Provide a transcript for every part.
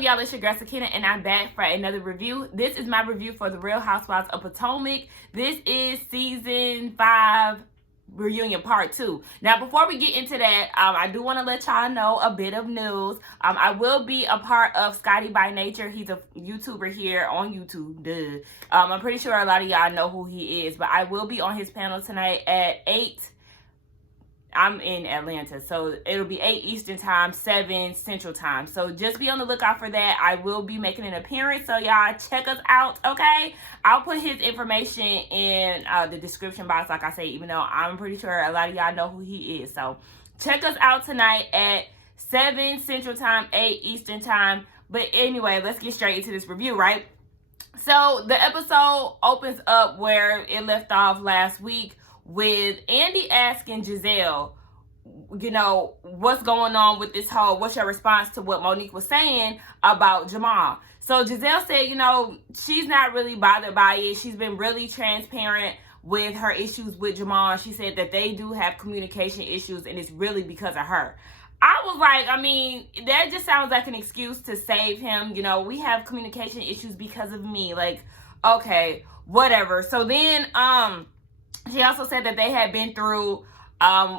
up, y'all? It's your girl Sakina, and I'm back for another review. This is my review for the Real Housewives of Potomac. This is season 5 reunion part 2. Now, before we get into that, I do want to let y'all know a bit of news. I will be a part of Scotty by Nature. He's a YouTuber here on YouTube. Duh. I'm pretty sure a lot of y'all know who he is, but I will be on his panel tonight at 8. I'm in Atlanta, so it'll be 8 Eastern time, 7 Central time. So just be on the lookout for that. I will be making an appearance, so y'all check us out, okay? I'll put his information in the description box, like I say, even though I'm pretty sure a lot of y'all know who he is. So check us out tonight at 7 Central time, 8 Eastern time. But anyway, let's get straight into this review, right? So the episode opens up where it left off last week, with Andy asking Giselle, you know, what's going on with this whole, what's your response to what Monique was saying about Jamal? So Giselle said, you know, she's not really bothered by it. She's been really transparent with her issues with Jamal. She said that they do have communication issues and it's really because of her. I was like, I mean, that just sounds like an excuse to save him. You know, we have communication issues because of me. Like, okay, whatever. So then, she also said that they had been through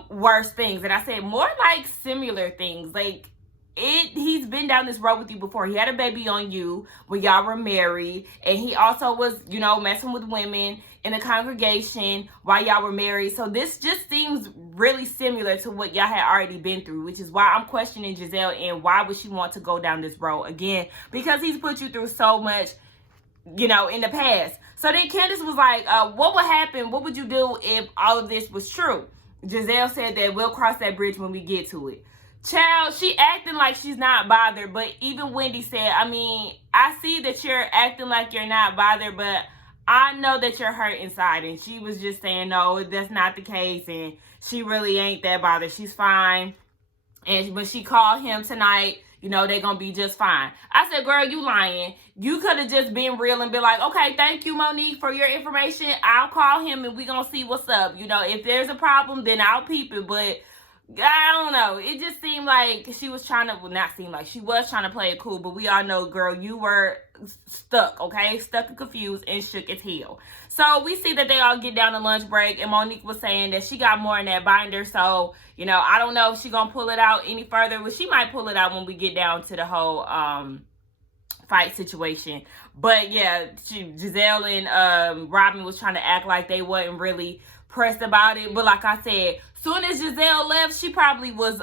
worse things. And I said, more like similar things. Like, he's been down this road with you before. He had a baby on you when y'all were married. And he also was, you know, messing with women in a congregation while y'all were married. So this just seems really similar to what y'all had already been through, which is why I'm questioning Giselle and why would she want to go down this road again? Because he's put you through so much, you know, in the past. So then Candiace was like, what would happen? What would you do if all of this was true? Giselle said that we'll cross that bridge when we get to it. Child, she acting like she's not bothered. But even Wendy said, I mean, I see that you're acting like you're not bothered, but I know that you're hurt inside. And she was just saying, no, that's not the case. And she really ain't that bothered. She's fine. And when she called him tonight, you know, they're going to be just fine. I said, girl, you lying. You could have just been real and been like, okay, thank you, Monique, for your information. I'll call him and we're going to see what's up. You know, if there's a problem, then I'll peep it. But I don't know. It just seemed like she was trying to, well, not seem like, she was trying to play it cool. But we all know, girl, you were stuck, okay? Stuck and confused and shook as hell. So we see that they all get down to lunch break. And Monique was saying that she got more in that binder. So, you know, I don't know if she's going to pull it out any further. But she might pull it out when we get down to the whole fight situation. But yeah, Giselle and Robin was trying to act like they wasn't really pressed about it. But like I said, soon as Giselle left, she probably was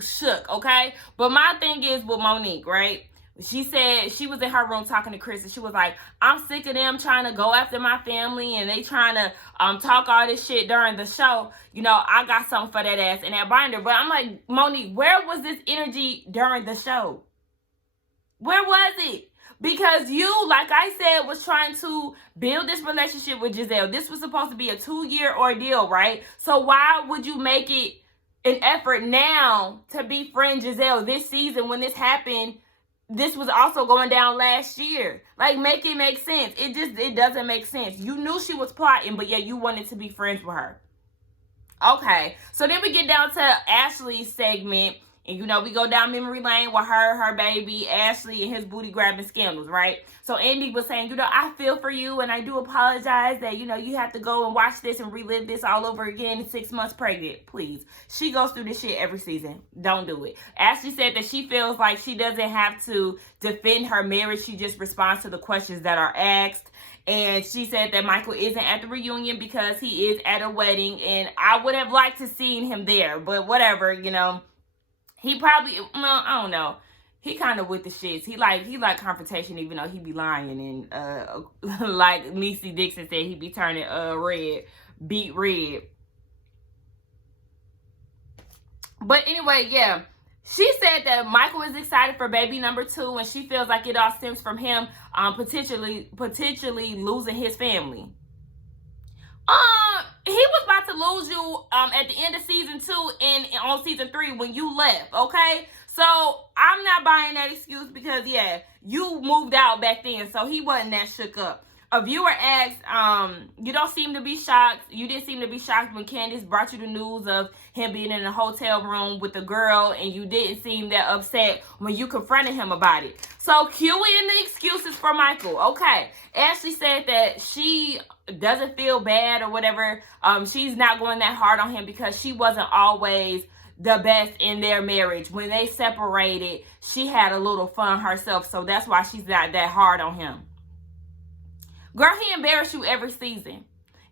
shook, okay? But my thing is with Monique, right? She said she was in her room talking to Chris and she was like, I'm sick of them trying to go after my family and they trying to talk all this shit during the show. You know, I got something for that ass in that binder. But I'm like, Monique, where was this energy during the show? Where was it? Because you, like I said, was trying to build this relationship with Giselle. This was supposed to be a 2-year ordeal, right? So why would you make it an effort now to befriend Giselle this season when this happened? This was also going down last year. Like, make it make sense. It doesn't make sense. You knew she was plotting, but yet you wanted to be friends with her. Okay, so then we get down to Ashley's segment. And, you know, we go down memory lane with her baby, Ashley, and his booty grabbing scandals, right? So Andy was saying, you know, I feel for you and I do apologize that, you know, you have to go and watch this and relive this all over again 6 months pregnant. Please. She goes through this shit every season. Don't do it. Ashley said that she feels like she doesn't have to defend her marriage. She just responds to the questions that are asked. And she said that Michael isn't at the reunion because he is at a wedding. And I would have liked to seen him there. But whatever, you know. He probably, well, I don't know. He kind of with the shits. He like confrontation, even though he be lying. And like Niecy Dixon said, he be turning beet red. But anyway, yeah. She said that Michael is excited for baby number 2, and she feels like it all stems from him potentially losing his family. He was about to lose you at the end of season 2 and on season 3 when you left, okay? So I'm not buying that excuse because, yeah, you moved out back then, so he wasn't that shook up. A viewer asked, you don't seem to be shocked. You didn't seem to be shocked when Candiace brought you the news of him being in a hotel room with a girl, and you didn't seem that upset when you confronted him about it. So cue in the excuses for Michael. Okay, Ashley said that she doesn't feel bad or whatever. She's not going that hard on him because she wasn't always the best in their marriage. When they separated, she had a little fun herself, so that's why she's not that hard on him. Girl, he embarrass you every season.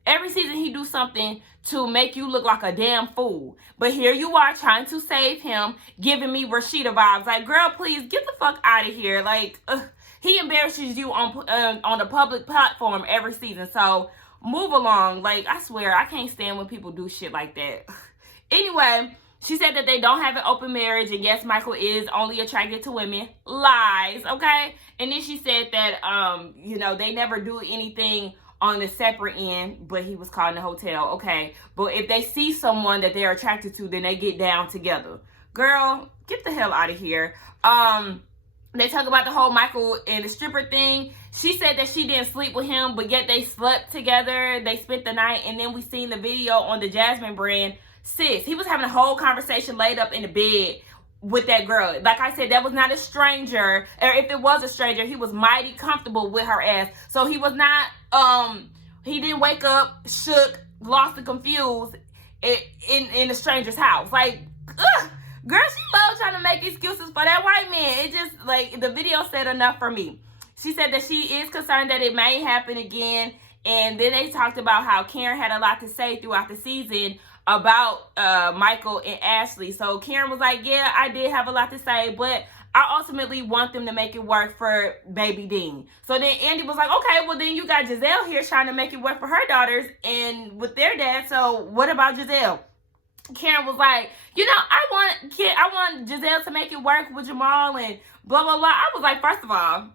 Every season he do something to make you look like a damn fool. But here you are trying to save him, giving me Rashida vibes. Like, girl, please get the fuck out of here. Like, he embarrasses you on a public platform every season. So move along. Like, I swear, I can't stand when people do shit like that. Anyway, she said that they don't have an open marriage, and yes, Michael is only attracted to women. Lies, okay? And then she said that, you know, they never do anything on the separate end, but he was caught in the hotel, okay? But if they see someone that they're attracted to, then they get down together. Girl, get the hell out of here. They talk about the whole Michael and the stripper thing. She said that she didn't sleep with him, but yet they slept together. They spent the night, and then we seen the video on the Jasmine brand. Sis, he was having a whole conversation laid up in the bed with that girl. Like I said, that was not a stranger. Or if it was a stranger, he was mighty comfortable with her ass. So he was not, he didn't wake up, shook, lost and confused in a stranger's house. Like, ugh. Girl, she loves trying to make excuses for that white man. It just, like, the video said enough for me. She said that she is concerned that it may happen again. And then they talked about how Karen had a lot to say throughout the season about Michael and Ashley. So Karen was like, yeah, I did have a lot to say, but I ultimately want them to make it work for baby Dean. So then Andy was like, okay, well then you got Giselle here trying to make it work for her daughters and with their dad. So what about Giselle? Karen was like, you know, I want Giselle to make it work with Jamal and blah, blah, blah. I was like, first of all,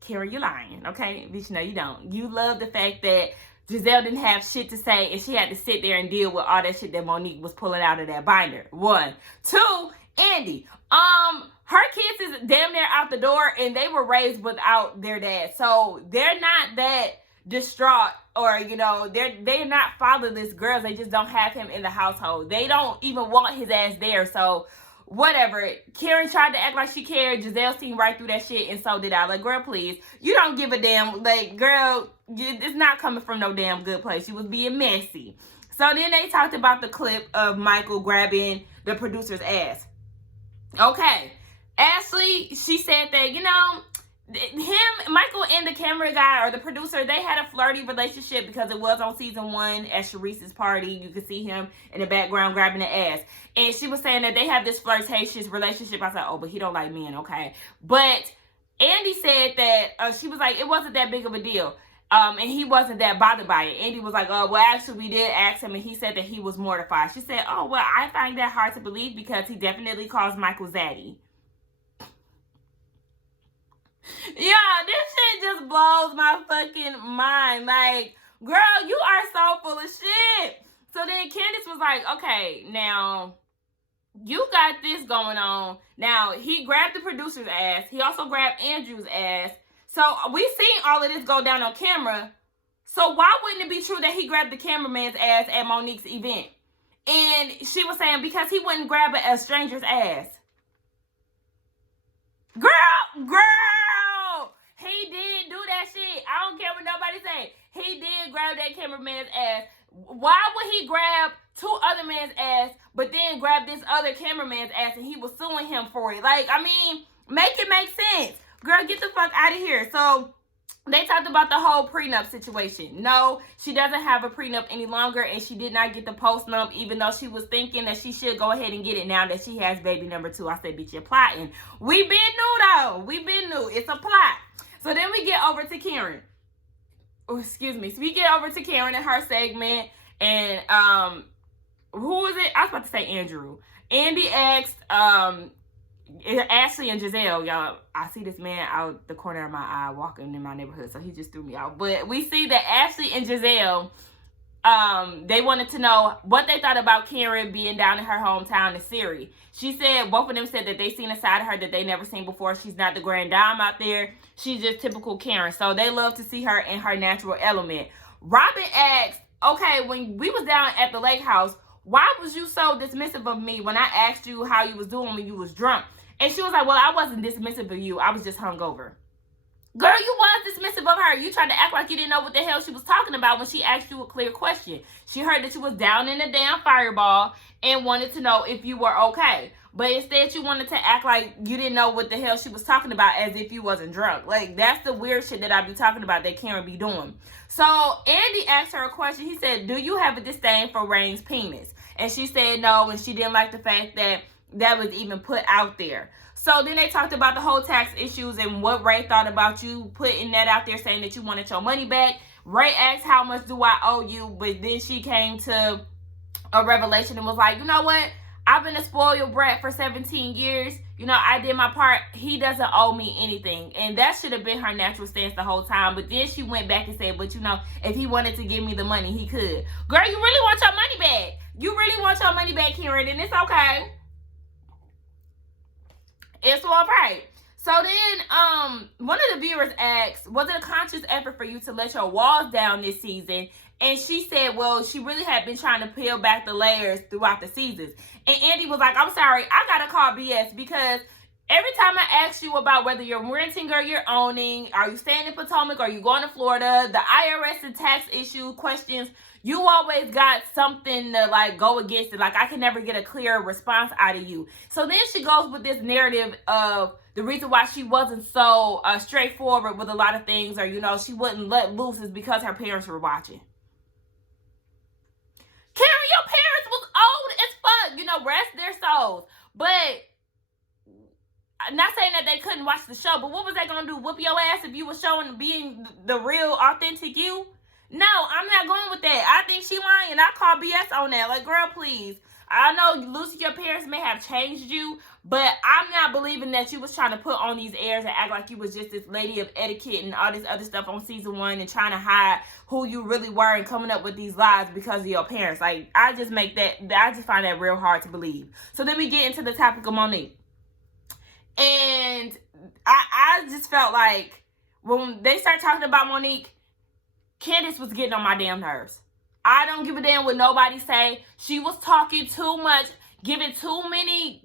Karen, you're lying, okay? Bitch, no, you don't. You love the fact that Giselle didn't have shit to say, and she had to sit there and deal with all that shit that Monique was pulling out of that binder. 1. 2, Andy. Her kids is damn near out the door, and they were raised without their dad. So they're not that distraught, or, you know, they're not fatherless girls. They just don't have him in the household. They don't even want his ass there. So whatever. Karen tried to act like she cared. Giselle seen right through that shit, and so did I. Like, girl, please. You don't give a damn. Like, girl, it's not coming from no damn good place. She was being messy. So then they talked about the clip of Michael grabbing the producer's ass. Okay. Ashley, she said that, you know, Michael and the camera guy or the producer, they had a flirty relationship because it was on season 1 at Sharice's party. You could see him in the background grabbing the ass. And she was saying that they have this flirtatious relationship. I said, oh, but he don't like men, okay? But Andy said that she was like, it wasn't that big of a deal. And he wasn't that bothered by it. Andy was like, oh, well, actually, we did ask him, and he said that he was mortified. She said, oh, well, I find that hard to believe because he definitely calls Michael Zaddy. Yeah, this shit just blows my fucking mind. Like, girl, you are so full of shit. So then Candiace was like, okay, now, you got this going on. Now, he grabbed the producer's ass. He also grabbed Andrew's ass. So we seen all of this go down on camera. So why wouldn't it be true that he grabbed the cameraman's ass at Monique's event? And she was saying because he wouldn't grab a stranger's ass. Girl, he did do that shit. I don't care what nobody say. He did grab that cameraman's ass. Why would he grab 2 other men's ass, but then grab this other cameraman's ass and he was suing him for it? Like, I mean, make it make sense. Girl, get the fuck out of here. So they talked about the whole prenup situation. No, she doesn't have a prenup any longer, and she did not get the post-nup, even though she was thinking that she should go ahead and get it now that she has baby number 2. I said, bitch, you're plotting. We been new, though. We been new. It's a plot. So then we get over to Karen. Oh, excuse me. So we get over to Karen and her segment, and who is it? I was about to say Andrew. Andy asked Ashley and Giselle, y'all, I see this man out the corner of my eye walking in my neighborhood, so he just threw me out. But we see that Ashley and Giselle they wanted to know what they thought about Karen being down in her hometown in Surrey. She said both of them said that they seen a side of her that they never seen before. She's not the grand dame out there. She's just typical Karen. So they love to see her in her natural element. Robin asked, okay, when we was down at the lake house, why was you so dismissive of me when I asked you how you was doing when you was drunk? And she was like, well, I wasn't dismissive of you. I was just hungover. Girl, you was dismissive of her. You tried to act like you didn't know what the hell she was talking about when she asked you a clear question. She heard that you was down in the damn fireball and wanted to know if you were okay. But instead, you wanted to act like you didn't know what the hell she was talking about as if you wasn't drunk. Like, that's the weird shit that I be talking about that Karen be doing. So, Andy asked her a question. He said, do you have a disdain for Rain's penis? And she said no, and she didn't like the fact that that was even put out there. So then they talked about the whole tax issues and what Ray thought about you putting that out there, saying that you wanted your money back. Ray asked, how much do I owe you? But then she came to a revelation and was like, you know what? I've been a spoiled brat for 17 years. You know, I did my part. He doesn't owe me anything. And that should have been her natural stance the whole time. But then she went back and said, but you know, if he wanted to give me the money, he could. Girl, you really want your money back. You really want your money back, Karen, and it's okay. It's all right. So then, one of the viewers asked, was it a conscious effort for you to let your walls down this season? And she said, well, she really had been trying to peel back the layers throughout the seasons. And Andy was like, I'm sorry, I gotta call BS, because every time I ask you about whether you're renting or you're owning, are you staying in Potomac, are you going to Florida, the IRS and tax issue questions, you always got something to like go against it. Like, I can never get a clear response out of you. So then she goes with this narrative of the reason why she wasn't so straightforward with a lot of things, or, you know, she wouldn't let loose is because her parents were watching. Karen, your parents was old as fuck. You know, rest their souls. But I'm not saying that they couldn't watch the show, but what was they gonna do? Whoop your ass if you was showing being the real, authentic you? No, I'm not going with that. I think she lying. I call BS on that. Like, girl, please. I know, Lucy, your parents may have changed you, but I'm not believing that you was trying to put on these airs and act like you was just this lady of etiquette and all this other stuff on season 1 and trying to hide who you really were and coming up with these lies because of your parents. Like, I just find that real hard to believe. So then we get into the topic of Monique. And I just felt like when they start talking about Monique, Candiace was getting on my damn nerves. I don't give a damn what nobody say. She was talking too much, giving too many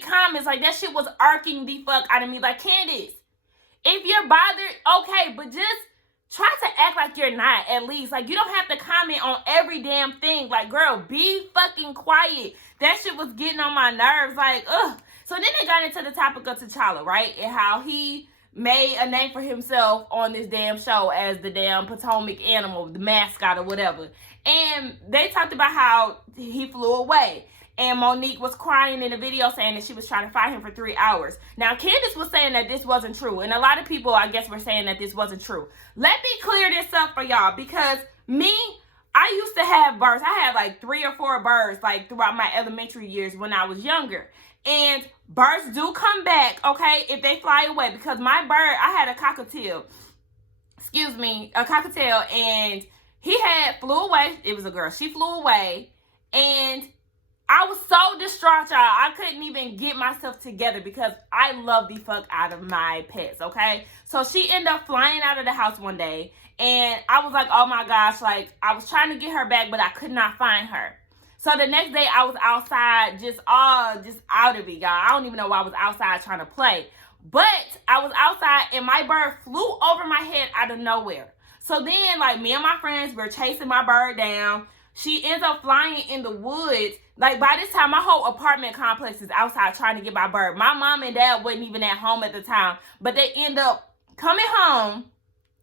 comments. Like, that shit was irking the fuck out of me. Like, Candiace, if you're bothered, okay, but just try to act like you're not, at least. Like, you don't have to comment on every damn thing. Like, girl, be fucking quiet. That shit was getting on my nerves. Like, ugh. So then they got into the topic of T'Challa, right? And how he made a name for himself on this damn show as the damn Potomac animal, the mascot or whatever. And they talked about how he flew away. And Monique was crying in the video saying that she was trying to find him for 3 hours. Now, Candiace was saying that this wasn't true. And a lot of people, I guess, were saying that this wasn't true. Let me clear this up for y'all, because I used to have birds. I had like 3 or 4 birds like throughout my elementary years when I was younger. And birds do come back, okay, if they fly away. Because my bird, I had a cockatiel. A cockatiel. And he flew away. It was a girl. She flew away. And I was so distraught, y'all. I couldn't even get myself together because I love the fuck out of my pets, okay? So she ended up flying out of the house one day. And I was like, oh my gosh, like, I was trying to get her back, but I could not find her. So the next day I was outside, just out of it, y'all. I don't even know why I was outside trying to play. But I was outside and my bird flew over my head out of nowhere. So then, like, me and my friends were chasing my bird down. She ends up flying in the woods. Like, by this time, my whole apartment complex is outside trying to get my bird. My mom and dad wasn't even at home at the time. But they end up coming home.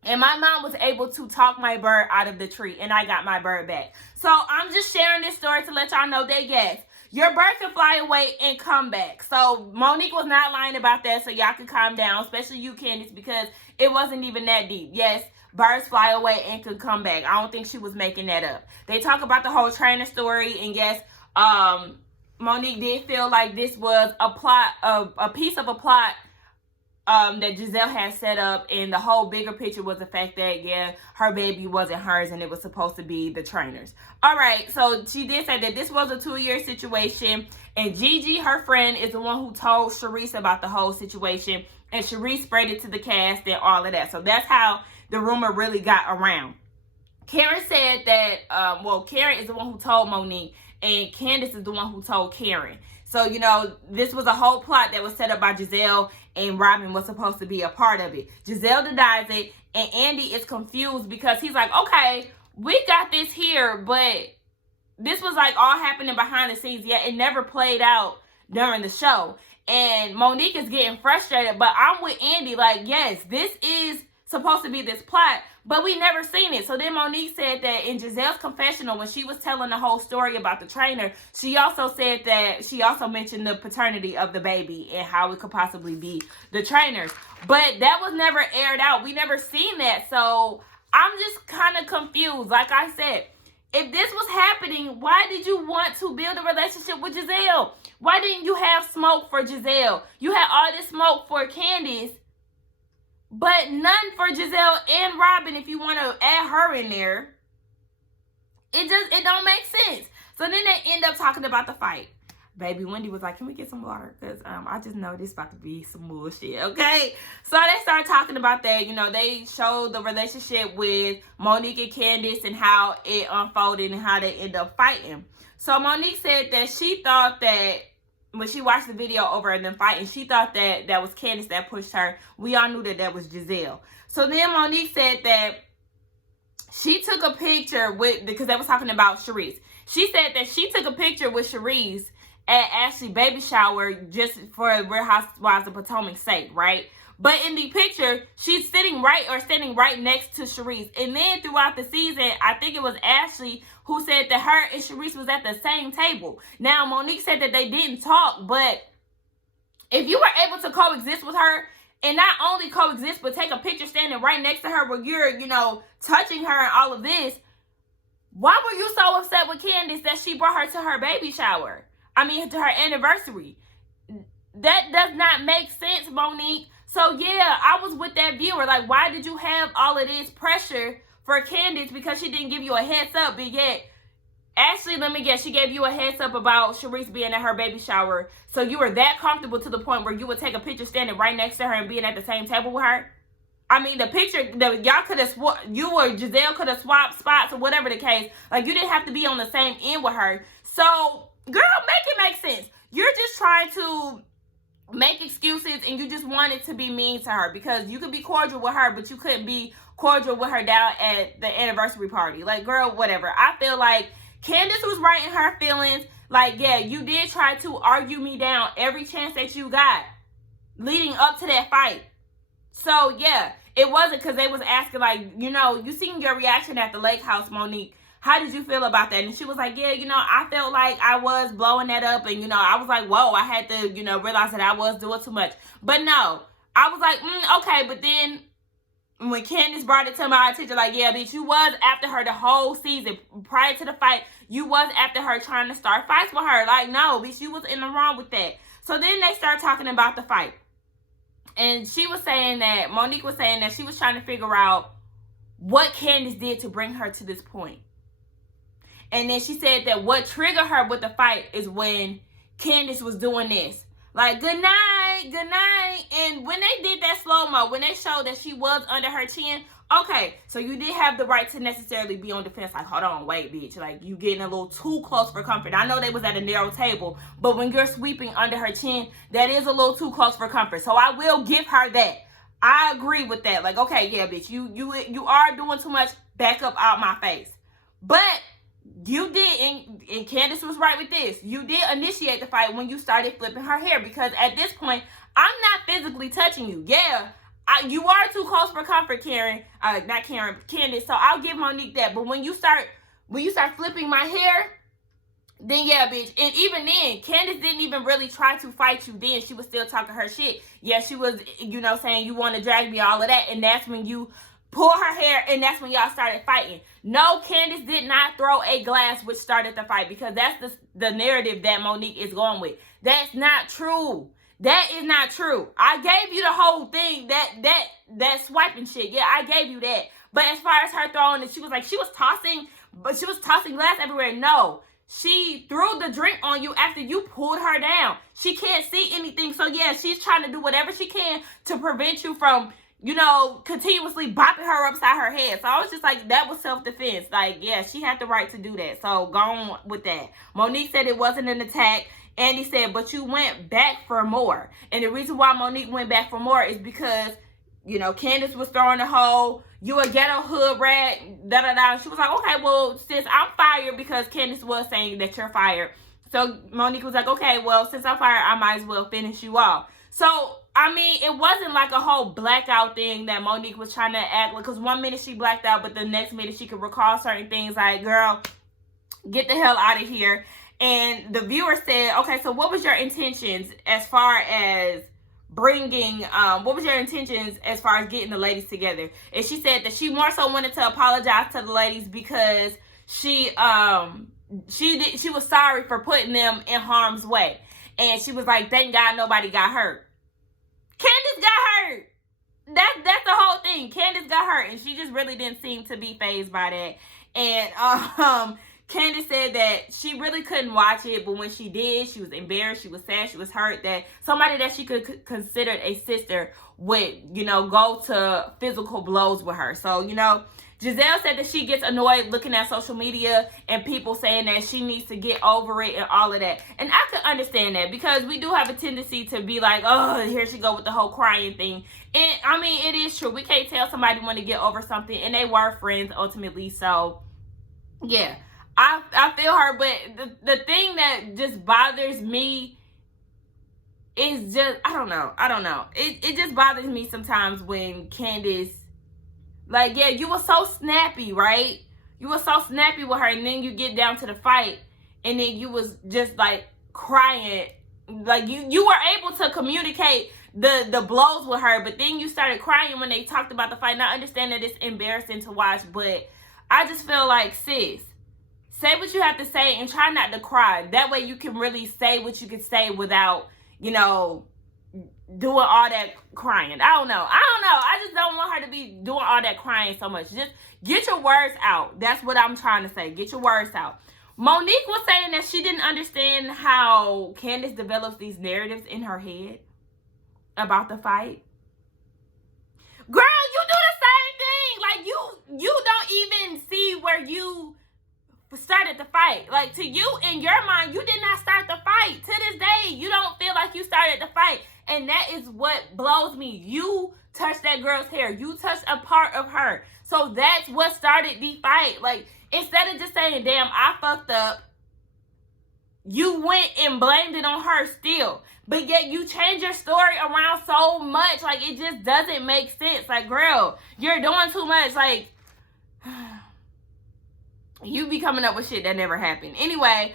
And my mom was able to talk my bird out of the tree. And I got my bird back. So I'm just sharing this story to let y'all know that, yes, your bird can fly away and come back. So Monique was not lying about that. So y'all can calm down. Especially you, Candiace, because it wasn't even that deep. Yes, birds fly away and can come back. I don't think she was making that up. They talk about the whole trainer story. And yes, Monique did feel like this was a plot, a piece of a plot that Giselle had set up, and the whole bigger picture was the fact that, yeah, her baby wasn't hers and it was supposed to be the trainer's. All right, so she did say that this was a 2-year situation, and Gigi, her friend, is the one who told Charisse about the whole situation, and Charisse spread it to the cast and all of that. So that's how the rumor really got around. Karen said that, Karen is the one who told Monique, and Candiace is the one who told Karen. So, you know, this was a whole plot that was set up by Giselle, and Robin was supposed to be a part of it. Giselle denies it, and Andy is confused because he's like, okay, we got this here, but this was like all happening behind the scenes, yet it never played out during the show. And Monique is getting frustrated, but I'm with Andy, like, yes, this is supposed to be this plot, but we never seen it. So then Monique said that in Giselle's confessional, when she was telling the whole story about the trainer, she also said that she also mentioned the paternity of the baby and how it could possibly be the trainer's. But that was never aired out. We never seen that. So I'm just kind of confused. Like I said, if this was happening, why did you want to build a relationship with Giselle? Why didn't you have smoke for Giselle? You had all this smoke for Candiace, but none for Giselle and Robin. If you want to add her in there, it don't make sense. So then they end up talking about the fight. Baby Wendy was like, can we get some water? Because I just know this about to be some bullshit, okay? So they started talking about that. You know, they showed the relationship with Monique and Candiace and how it unfolded and how they end up fighting. So Monique said that she thought that when she watched the video over them fighting, she thought that that was Candiace that pushed her. We all knew that that was Giselle. So then Monique said that she took a picture with, because they was talking about Charisse. She said that she took a picture with Charisse at Ashley's baby shower just for Real Housewives of Potomac's sake, right? But in the picture, she's standing right next to Charisse. And then throughout the season, I think it was Ashley who said that her and Charisse was at the same table. Now, Monique said that they didn't talk, but if you were able to coexist with her, and not only coexist, but take a picture standing right next to her where you're, you know, touching her and all of this, why were you so upset with Candiace that she brought her to her baby shower? I mean, to her anniversary. That does not make sense, Monique. So, yeah, I was with that viewer. Like, why did you have all of this pressure for Candiace because she didn't give you a heads up? But yet, Ashley, let me guess, she gave you a heads up about Charisse being at her baby shower. So you were that comfortable to the point where you would take a picture standing right next to her and being at the same table with her? I mean, the picture, y'all could have, you or Giselle could have swapped spots or whatever the case. Like, you didn't have to be on the same end with her. So, girl, make it make sense. You're just trying to make excuses, and you just wanted to be mean to her because you could be cordial with her, but you couldn't be cordial with her down at the anniversary party. Like, girl, whatever. I feel like Candiace was right in her feelings. Like, yeah, you did try to argue me down every chance that you got leading up to that fight. So, yeah, it wasn't because they was asking, like, you know, you seen your reaction at the lake house, Monique. How did you feel about that? And she was like, yeah, you know, I felt like I was blowing that up. And, you know, I was like, whoa, I had to, you know, realize that I was doing too much. But no, I was like, okay. But then when Candiace brought it to my attention, like, yeah, bitch, you was after her the whole season. Prior to the fight, you was after her trying to start fights with her. Like, no, bitch, you was in the wrong with that. So then they started talking about the fight. And she was saying that, Monique was saying that she was trying to figure out what Candiace did to bring her to this point. And then she said that what triggered her with the fight is when Candiace was doing this. Like, good night, good night. And when they did that slow-mo, when they showed that she was under her chin, okay, so you did have the right to necessarily be on defense. Like, hold on, wait, bitch. Like, you getting a little too close for comfort. I know they was at a narrow table, but when you're sweeping under her chin, that is a little too close for comfort. So I will give her that. I agree with that. Like, okay, yeah, bitch, you are doing too much. Back up out my face. But you did, and Candiace was right with this. You did initiate the fight when you started flipping her hair, because at this point, I'm not physically touching you. Yeah, you are too close for comfort, Candiace. So I'll give Monique that. But when you start flipping my hair, then yeah, bitch. And even then, Candiace didn't even really try to fight you then. She was still talking her shit. Yeah, she was, you know, saying you want to drag me, all of that. And that's when you pull her hair, and that's when y'all started fighting. No, Candiace did not throw a glass, which started the fight, because that's the narrative that Monique is going with. That's not true. That is not true. I gave you the whole thing, that swiping shit. Yeah, I gave you that. But as far as her throwing it, she was tossing glass everywhere. No. She threw the drink on you after you pulled her down. She can't see anything. So yeah, she's trying to do whatever she can to prevent you from, continuously bopping her upside her head. So I was just like, that was self-defense. Like, yeah, she had the right to do that. So go on with that. Monique said it wasn't an attack. Andy said, but you went back for more. And the reason why Monique went back for more is because, Candiace was throwing the whole, you a ghetto hood rat, da-da-da. She was like, okay, well, since I'm fired, because Candiace was saying that you're fired. So Monique was like, okay, well, since I'm fired, I might as well finish you off. So, I mean, it wasn't like a whole blackout thing that Monique was trying to act like, because one minute she blacked out, but the next minute she could recall certain things like, girl, get the hell out of here. And the viewer said, okay, so what was your intentions as far as getting the ladies together? And she said that she more so wanted to apologize to the ladies because she was sorry for putting them in harm's way. And she was like, thank God nobody got hurt. Candiace got hurt. That's the whole thing. Candiace got hurt, and she just really didn't seem to be fazed by that. And Candiace said that she really couldn't watch it, but when she did, she was embarrassed, she was sad, she was hurt that somebody that she could consider a sister would, go to physical blows with her. So, Giselle said that she gets annoyed looking at social media and people saying that she needs to get over it and all of that. And I could understand that because we do have a tendency to be like, oh, here she go with the whole crying thing. And I mean, it is true. We can't tell somebody want to get over something, and they were friends ultimately. So, yeah. I feel her, but the thing that just bothers me is just, I don't know. It just bothers me sometimes when Candiace, like, yeah, you were so snappy, right? You were so snappy with her, and then you get down to the fight, and then you was just, like, crying. Like, you were able to communicate the blows with her, but then you started crying when they talked about the fight. And I understand that it's embarrassing to watch, but I just feel like, sis, say what you have to say and try not to cry. That way you can really say what you can say without, doing all that crying. I don't know. I just don't want her to be doing all that crying so much. Just get your words out. That's what I'm trying to say. Get your words out. Monique was saying that she didn't understand how Candiace develops these narratives in her head about the fight. Girl, you do the same thing. Like, you don't even see where you started the fight. Like, to you, in your mind, you did not start the fight. To this day, you don't feel like you started the fight. And that is what blows me. You touched that girl's hair. You touched a part of her. So that's what started the fight. Like, instead of just saying, damn, I fucked up, you went and blamed it on her still. But yet you change your story around so much. Like, it just doesn't make sense. Like, girl, you're doing too much. Like, you be coming up with shit that never happened. Anyway,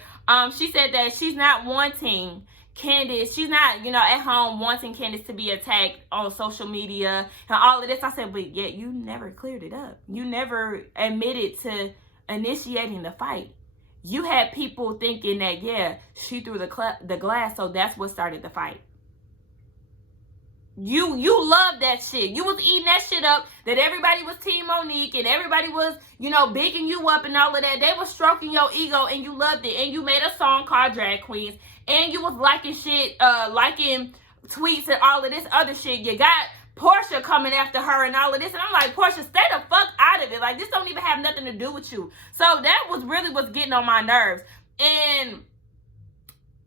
she said that she's not wanting Candiace, she's not, at home wanting Candiace to be attacked on social media and all of this. I said, but yet you never cleared it up. You never admitted to initiating the fight. You had people thinking that, yeah, she threw the glass, so that's what started the fight. You love that shit. You was eating that shit up, that everybody was Team Monique and everybody was, bigging you up and all of that. They was stroking your ego and you loved it. And you made a song called Drag Queens. And you was liking shit, liking tweets and all of this other shit. You got Portia coming after her and all of this. And I'm like, Portia, stay the fuck out of it. Like, this don't even have nothing to do with you. So that was really what's getting on my nerves. And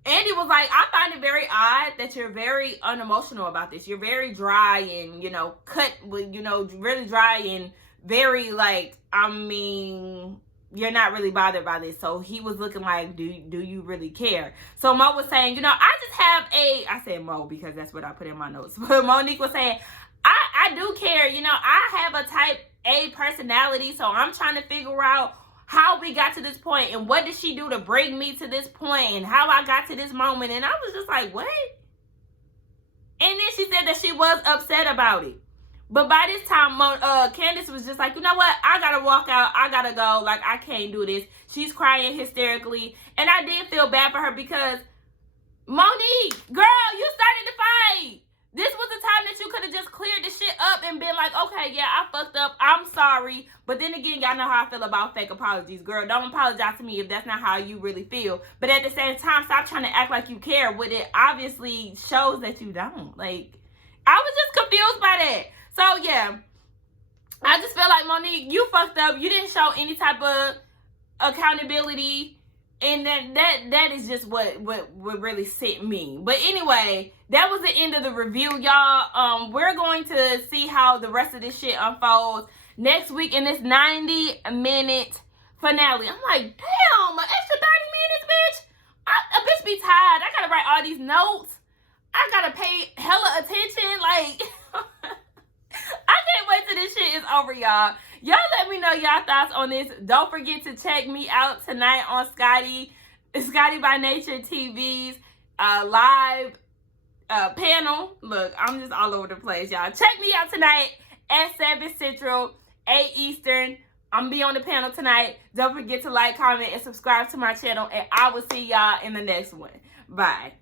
Andy was like, I find it very odd that you're very unemotional about this. You're very dry and, really dry and very, like, you're not really bothered by this. So he was looking like, do you really care? So Mo was saying, I just have I said Mo because that's what I put in my notes. But Monique was saying, I do care. I have a type A personality. So I'm trying to figure out how we got to this point and what did she do to bring me to this point and how I got to this moment. And I was just like, what? And then she said that she was upset about it. But by this time, Candiace was just like, you know what? I gotta walk out. I gotta go. Like, I can't do this. She's crying hysterically. And I did feel bad for her because Monique, girl, you started the fight. This was the time that you could have just cleared the shit up and been like, okay, yeah, I fucked up. I'm sorry. But then again, y'all know how I feel about fake apologies. Girl, don't apologize to me if that's not how you really feel. But at the same time, stop trying to act like you care. What it obviously shows that you don't. Like, I was just confused by that. So, yeah. I just feel like, Monique, you fucked up. You didn't show any type of accountability. And that is just what really set me. But anyway, that was the end of the review, y'all. We're going to see how the rest of this shit unfolds next week in this 90-minute finale. I'm like, damn, an extra 30 minutes, bitch. A bitch be tired. I gotta write all these notes. I gotta pay hella attention. Like, I can't wait till this shit is over, y'all. Y'all let me know y'all thoughts on this. Don't forget to check me out tonight on Scotty by Nature TV's live panel. Look, I'm just all over the place, y'all. Check me out tonight at 7 Central, 8 Eastern. I'm going to be on the panel tonight. Don't forget to like, comment, and subscribe to my channel. And I will see y'all in the next one. Bye.